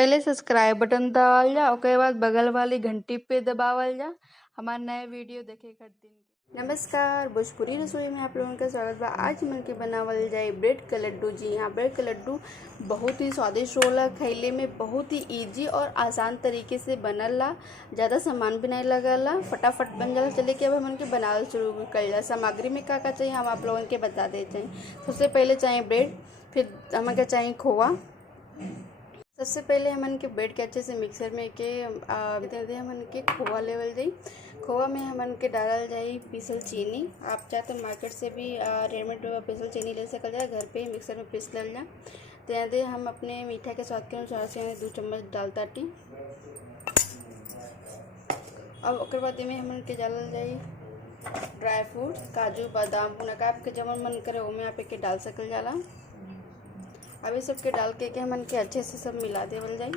पहले subscribe button दबावल जा, ओकरे बाद बगल वाली घंटी पे दबावल जा हमार नए वीडियो देखे खातिर। नमस्कार, भोजपुरी रसोई में आप लोगों का स्वागत बा। आज मन के बनावल जाए ब्रेड का लड्डू। जी हाँ, ब्रेड का लड्डू बहुत ही स्वादिष्ट होला, खइले में बहुत ही इजी और आसान तरीके से बनला। ज़्यादा सामान भी नहीं लगला, फटाफट बन जाला। चलिए कि अब हमन के बनावल शुरू कर जा। सामग्री में का चाहिए हम आप लोगों के बता देते हैं। सबसे पहले चाहिए ब्रेड, फिर हमें क्या चाहिए खोआ। सबसे पहले हमन के ब्रेड के अच्छे से मिक्सर में के दे हमन के खोआ लेवल जाई। खोआ में हमन के डालल जाई पीसल चीनी। आप चाहे तो मार्केट से भी रेडीमेड पीसल चीनी ले सकल जाए, घर पे ही मिक्सर में पीस लल जा। तो दे हम अपने मीठा के स्वाद के अनुसार से 2 चम्मच डालता टी। अब ओकर बाद में हमन के डालल जाई ड्राई फ्रूट, काजू बादाम उनका आपके जमन मन करे ओमे आप के डाल सकल जाला। अब ये सब के डाल के हमन के अच्छे से सब मिला देवल जाए।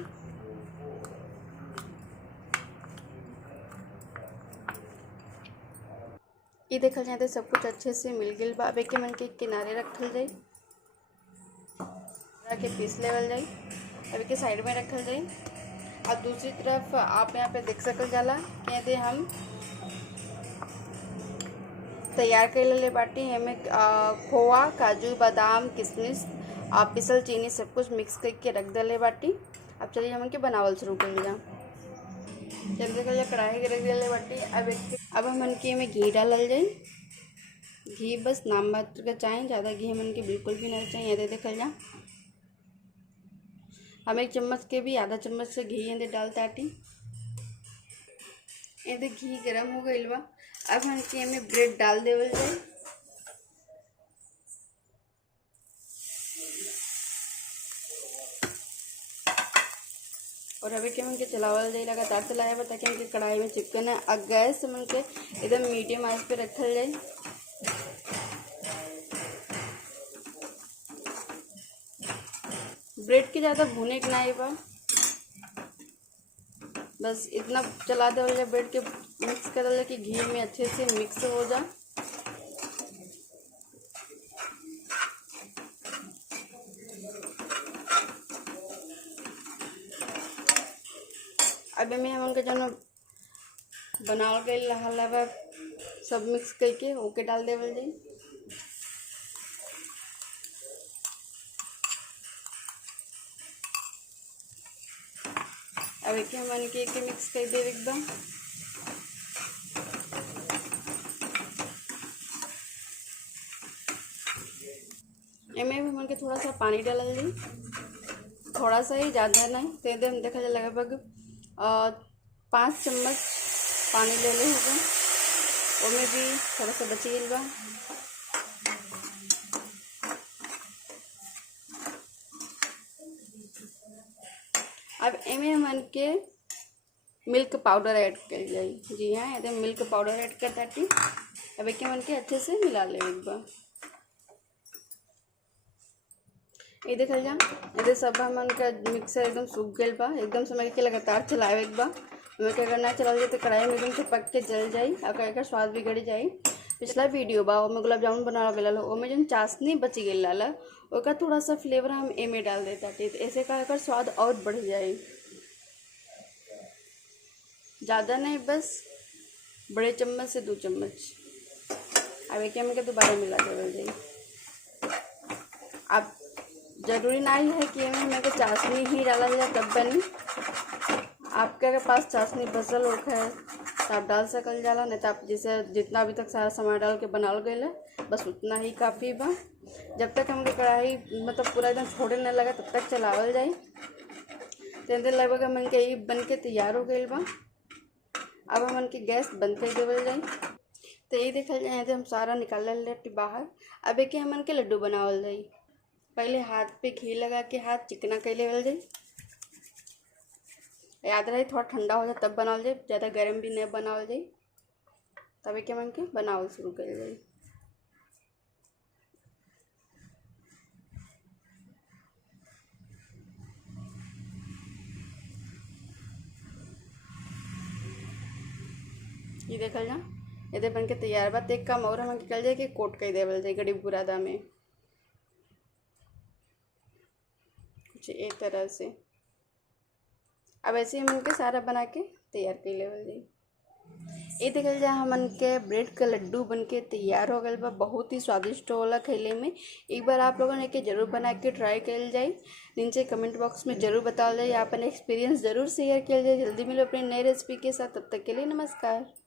ये देखल जाए तो सब कुछ अच्छे से मिल गई बा। अब एक मन के किनारे रखल जाए, के पीस लेवल जाए। अब के साइड में रखल जाए। अब दूसरी तरफ आप यहाँ पे देख सकल जाला कि हम तैयार कर ले बाटी। हमें खोआ, काजू बादाम, किशमिश, पिसल चीनी सब कुछ मिक्स करके रख दले बाटी। अब चलिए हमन के बनावल शुरू कर लिया। चलिए देखिए कढ़ाई के रख दिले बाटी। अब हमन के में घी डालल जाए। घी बस नाम मात्र का चाहिए, ज़्यादा घी हमन के बिल्कुल भी नहीं चाहिए। ये देखल जा हम 1 चम्मच के भी आधा चम्मच से घी ये डालता आटी। ये घी गरम हो गई बा। अब हम के में ब्रेड डाल देवल जाए। और अभी के मन के चलावल जाए, लगातार चलाया बा ताकि उनके कढ़ाई में चिपके ना। अब गैस मन के एकदम मीडियम आंच पे रखल जाए। ब्रेड के ज़्यादा भुने के नहीं बा, बस इतना चला देवल जाए। ब्रेड के मिक्स कर दे कि घी में अच्छे से मिक्स हो जा। अब में हम जो बनावल गई हलवा सब मिक्स करके ओके डाल देवल जाए। अब एक हमन के मिक्स कर दे एकदम। एमे भी हमन के थोड़ा सा पानी डालल जाए, थोड़ा सा ही, ज़्यादा नहीं। तो एकदम देखा जाए लगभग 5 चम्मच पानी ले ले होगा। ओमे भी थोड़ा सा बची गई बा। अब एमे हमन के मिल्क पाउडर ऐड कर जाए। जी हाँ, एकदम मिल्क पाउडर ऐड कर ताटी। अब एक मन के अच्छे से मिला ले एक बार। ये देखल जा ये सब हमन का मिक्सर एकदम सूख गल बा। एकदम समय के लगातार चलावे एक बा। हमें क्या करना, चला जाए तो कढ़ाई में एकदम से पक के जल जाए और स्वाद बिगड़ जाए। पिछला वीडियो बा ओमें गुलाब जामुन बनावा गया, ओमें जो चाशनी बची गई लाला ओका थोड़ा सा फ्लेवर हम एमे डाल देता थे। ऐसे का स्वाद और बढ़ जाए। ज़्यादा नहीं, बस बड़े चम्मच से 2 चम्मच। अब एक में दोबारा मिला देवल जाए। अब जरूरी नहीं है कि हमें चाशनी ही डाला जाए तब बनी। आपके अगर पास चाशनी बसल और है तो आप डाल सकल जाला, नहीं तो आप जैसे जितना अभी तक सारा सामान डाल के बनाल गए बस उतना ही काफ़ी बा। जब तक हमके कढ़ाई मतलब पूरा एकदम छोड़े नहीं लगा तब तक चलावल जाए। तो लगभग हमन के ये बन के तैयार हो गई बा। अब हमन के गैस बंद कर देवल जाए। तो ये देखल जाए हम सारा निकाल ले बाहर। अब एक हमन के लड्डू बनावल जाए। पहले हाथ पे घी लगा के हाथ चिकना कर लेवल जाए। याद रहे थोड़ा ठंडा हो जाए तब बनावल जाए, ज़्यादा गर्म भी नहीं बनावल जाए। तब एक मन के बनावल शुरू कर जाए। ये देखल जा ये बन के तैयार बा। एक काम और हम कल जाए कि कोट कर देवल जाए गरीब बुरादा में कुछ एक तरह से। अब ऐसे ही हमन के सारा बना के तैयार कर लेवल जाई। ये देखल जा हमन के ब्रेड का लड्डू बन के तैयार हो गल बा। बहुत ही स्वादिष्ट होला खैले में। एक बार आप लोगों ने के जरूर बना के ट्राई कल जाए। नीचे कमेंट बॉक्स में जरूर बताओ जाए, अपन एक्सपीरियंस जरूर शेयर किया जाए। जल्दी मिलो अपने नए रेसिपी के साथ, तब तक के लिए नमस्कार।